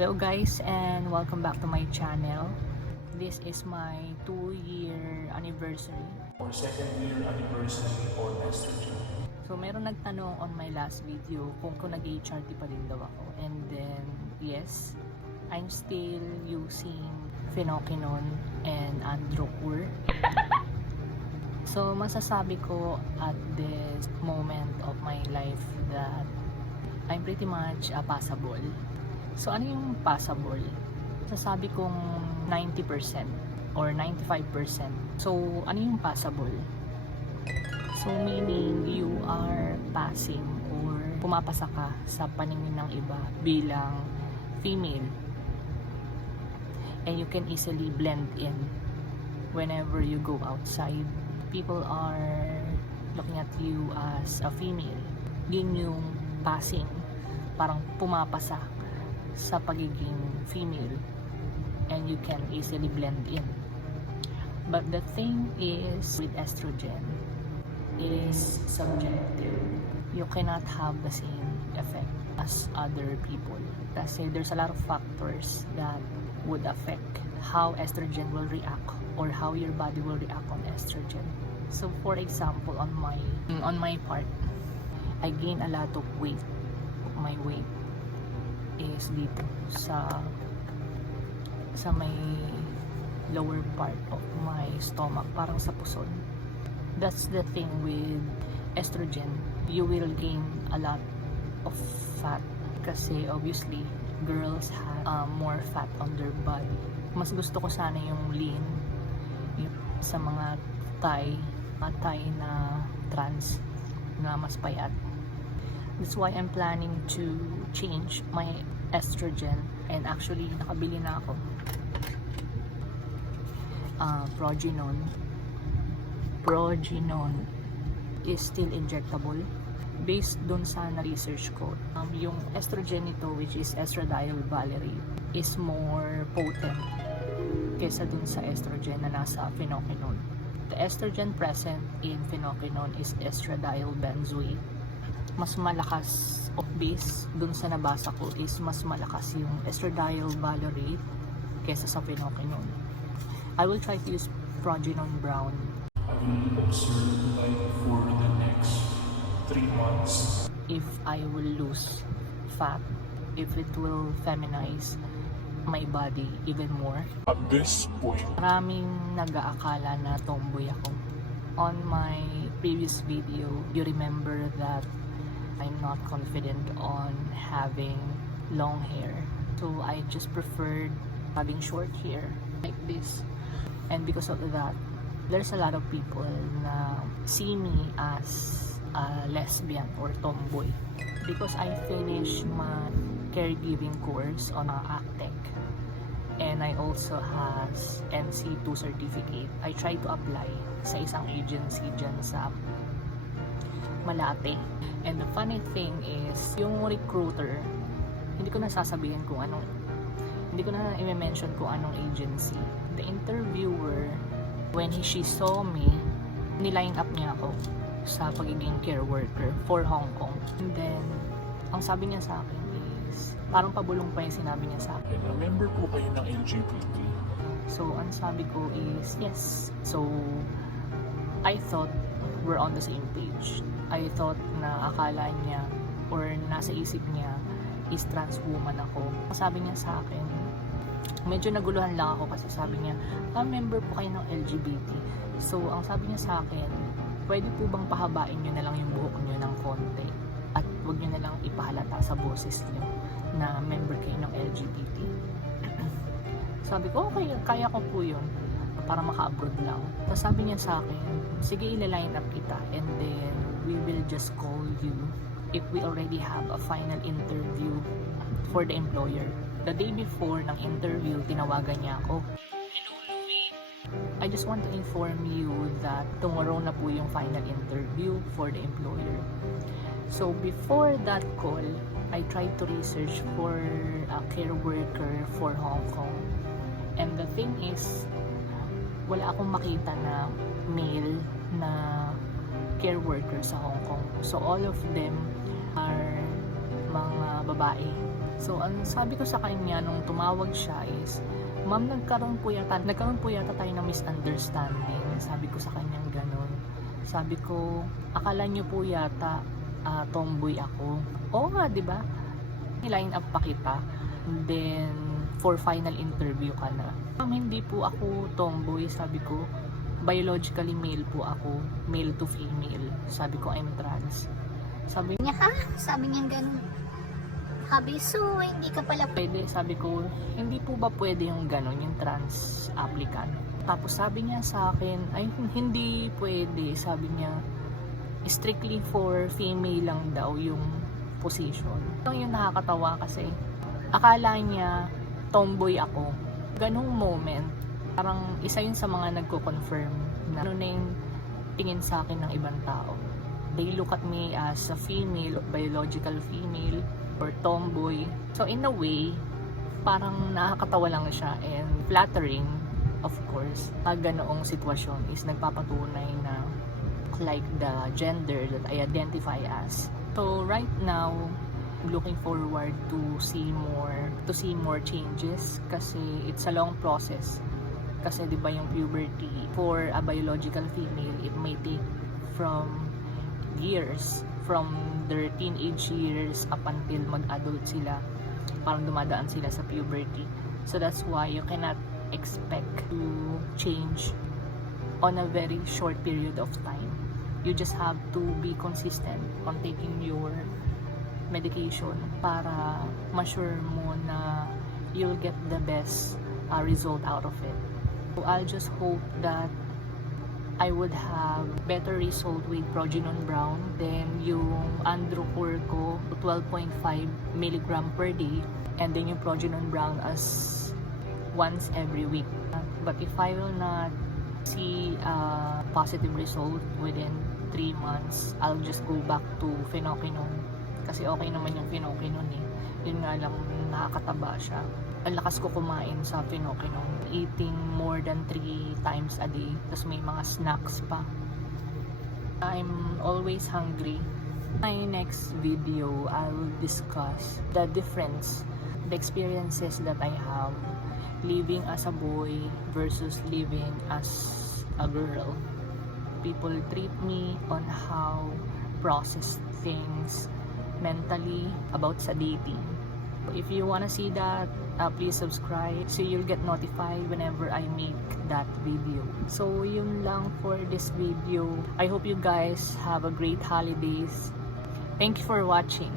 Hello guys, and welcome back to my channel. This is my 2-year anniversary. Or second year anniversary on estrogen. So meron nagtanong on my last video kung nag-HRT pa din daw ako. And then, yes, I'm still using Phenoquinone and Androcur. So masasabi ko at this moment of my life that I'm pretty much passable. So ano yung passable? Sasabi kong 90% or 95%. So ano yung passable? So meaning you are passing or pumapasa ka sa paningin ng iba bilang female. And you can easily blend in whenever you go outside. People are looking at you as a female. Yun yung passing. Parang pumapasa sa pagiging female, and you can easily blend in. But the thing is, with estrogen is subjective. You cannot have the same effect as other people kasi there's a lot of factors that would affect how estrogen will react or how your body will react on estrogen. So for example, on my part, I gain a lot of weight. My weight is dito sa may lower part of my stomach, parang sa puson. That's the thing with estrogen. You will gain a lot of fat kasi obviously girls have more fat on their body. Mas gusto ko sana yung lean, yung sa mga Thai na trans na mas payat. That's why I'm planning to change my estrogen, and actually nakabili na ako Progenone is still injectable based dun sa na-research ko. Yung estrogen nito, which is estradiol valerate, is more potent kesa dun sa estrogen na nasa Phenoquinone. The estrogen present in Phenoquinone is estradiol benzoate. Mas malakas of base dun sa nabasa ko is mas malakas yung estradiol valerate kesa sa Phenoquinone. I will try to use Progenone brown. I will observe like for the next 3 months. If I will lose fat, if it will feminize my body even more. At this point, Maraming nag-aakala na tomboy ako. On my previous video, you remember that I'm not confident on having long hair. So I just preferred having short hair like this. And because of that, there's a lot of people na see me as a lesbian or tomboy. Because I finished my caregiving course on ACTEC. And I also has NC2 certificate. I tried to apply sa isang agency dyan sa Malate. And the funny thing is, yung recruiter, hindi ko na sasabihin kung anong, hindi ko na i-mention kung anong agency. The interviewer, when she saw me, niline up niya ako sa pagiging care worker for Hong Kong. And then, ang sabi niya sa akin is, parang pabulong pa yung sinabi niya sa akin. a member po kayo ng LGBT. So, ang sabi ko is, yes. So, I thought we're on the same page. I thought na akala niya or nasa isip niya is trans woman ako. Sabi niya sa akin, medyo naguluhan lang ako kasi sabi niya, member po kayo ng LGBT. So, ang sabi niya sa akin, pwede po bang pahabain niyo na lang yung buhok niyo ng konti at wag niyo na lang ipahalata sa boses niyo na member kayo ng LGBT. Sabi ko, okay, kaya ko po yun para maka-abroad lang. Tapos sabi niya sa akin, sige, ila-line up kita and then we will just call you if we already have a final interview for the employer. The day before ng interview, tinawagan niya ako. I just want to inform you that tomorrow na po yung final interview for the employer. So before that call, I tried to research for a care worker for Hong Kong. And the thing is, wala akong makita na male na care worker sa Hong Kong. So all of them are mga babae. So, ang sabi ko sa kanya nung tumawag siya is, Ma'am, nagkaroon po yata tayo ng misunderstanding. Sabi ko sa kanyang ganun. Sabi ko, akala niyo po yata tomboy ako. Oo nga, di ba? Line up pa kita. And then, for final interview ka na. Ma'am, hindi po ako tomboy. Sabi ko, biologically male po ako. Male to female. Sabi ko, I'm trans. Sabi Niya ka? Sabi niya ganun. Sabi, so, hindi ka pala pwede, sabi ko, hindi po ba pwede yung gano'n, yung trans applicant? Tapos sabi niya sa akin, ay hindi pwede, sabi niya, strictly for female lang daw yung position. Ito yung nakakatawa kasi, akala niya tomboy ako. Ganong moment, parang isa yun sa mga nagko-confirm na ano na yung tingin sa akin ng ibang tao. They look at me as a female, biological female, or tomboy. So in a way, parang nakakatawa lang siya and flattering, of course. Pag ganoong sitwasyon is nagpapatunay na like the gender that I identify as. So right now, I'm looking forward to see more changes kasi it's a long process. Kasi 'di ba yung puberty for a biological female, it may take from years, from their teenage years up until mag-adult sila, parang dumadaan sila sa puberty. So that's why you cannot expect to change on a very short period of time. You just have to be consistent on taking your medication para ma-sure mo na you'll get the best result out of it. So I'll just hope that I would have better result with Progenon Brown than yung Androcur ko 12.5 mg per day, and then yung Progenon Brown as once every week. But if I will not see a positive result within 3 months, I'll just go back to Phenoquinone. Kasi okay naman yung Phenoquinone eh. Yun nga lang, nakakataba siya. Ang lakas ko kumain sa Phenoquinone. Eating more than 3 times a day. Tapos may mga snacks pa. I'm always hungry. My next video, I'll discuss the difference, the experiences that I have living as a boy versus living as a girl. People treat me on how process things mentally about sa dating. If you wanna see that, please subscribe so you'll get notified whenever I make that video. So yun lang for this video. I hope you guys have a great holidays. Thank you for watching.